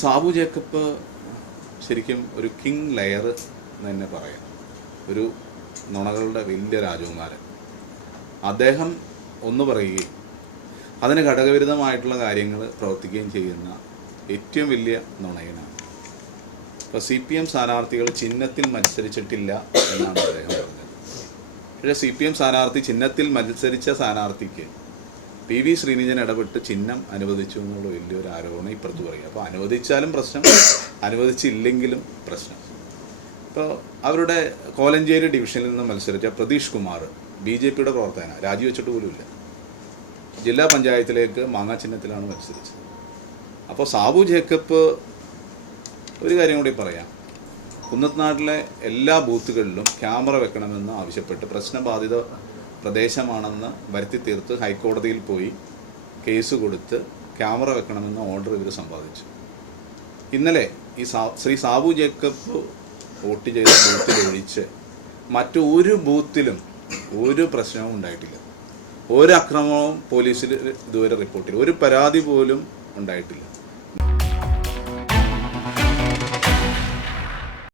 Sabu Jacob ശരിക്കും ഒരു king layer എന്ന് തന്നെ പറയാം. ഒരു നുണകളുടെ വലിയ രാജകുമാരൻ. അദ്ദേഹം ഒന്ന് പറയുകയും അതിന് ഘടകവിരുദ്ധമായിട്ടുള്ള കാര്യങ്ങൾ പ്രവർത്തിക്കുകയും ചെയ്യുന്ന ഏറ്റവും വലിയ നുണയനാണ്. ഇപ്പോൾ സി പി എം സ്ഥാനാർത്ഥികൾ ചിഹ്നത്തിൽ മത്സരിച്ചിട്ടില്ല എന്നാണ് അദ്ദേഹം പറഞ്ഞത്. പക്ഷേ സി പി എം സ്ഥാനാർത്ഥി ചിഹ്നത്തിൽ മത്സരിച്ച സ്ഥാനാർത്ഥിക്ക് പി വി ശ്രീനിജൻ ഇടപെട്ട് ചിഹ്നം അനുവദിച്ചു എന്നുള്ള വലിയൊരു ആരോപണം ഇപ്പുറത്ത് പറയും അപ്പോൾ അനുവദിച്ചാലും പ്രശ്നം അനുവദിച്ചില്ലെങ്കിലും പ്രശ്നം. ഇപ്പോൾ അവരുടെ കോലഞ്ചേരി ഡിവിഷനിൽ നിന്ന് മത്സരിച്ച പ്രതീഷ് കുമാർ ബി ജെ പിയുടെ പ്രവർത്തകനാണ് രാജിവെച്ചിട്ട് പോലുമില്ല ജില്ലാ പഞ്ചായത്തിലേക്ക് മാങ്ങാ ചിഹ്നത്തിലാണ് മത്സരിച്ചത്. അപ്പോൾ സാബു ജേക്കബ് ഒരു കാര്യം കൂടി പറയാം. കുന്നത്തനാട്ടിലെ എല്ലാ ബൂത്തുകളിലും ക്യാമറ വെക്കണമെന്ന് ആവശ്യപ്പെട്ട് പ്രശ്നബാധിത പ്രദേശമാണെന്ന് വരുത്തി തീർത്ത് ഹൈക്കോടതിയിൽ പോയി കേസ് കൊടുത്ത് ക്യാമറ വെക്കണമെന്ന ഓർഡർ ഇവർ സമ്പാദിച്ചു. ഇന്നലെ ഈ ശ്രീ സാബു ജേക്കബ് വോട്ട് ചെയ്ത ബൂത്തിൽ ഒഴിച്ച് മറ്റു ഒരു ബൂത്തിലും ഒരു പ്രശ്നവും ഉണ്ടായിട്ടില്ല. ഒരു അക്രമവും പോലീസിൽ ഇതുവരെ റിപ്പോർട്ട് ചെയ്തില്ല ഒരു പരാതി പോലും ഉണ്ടായിട്ടില്ല.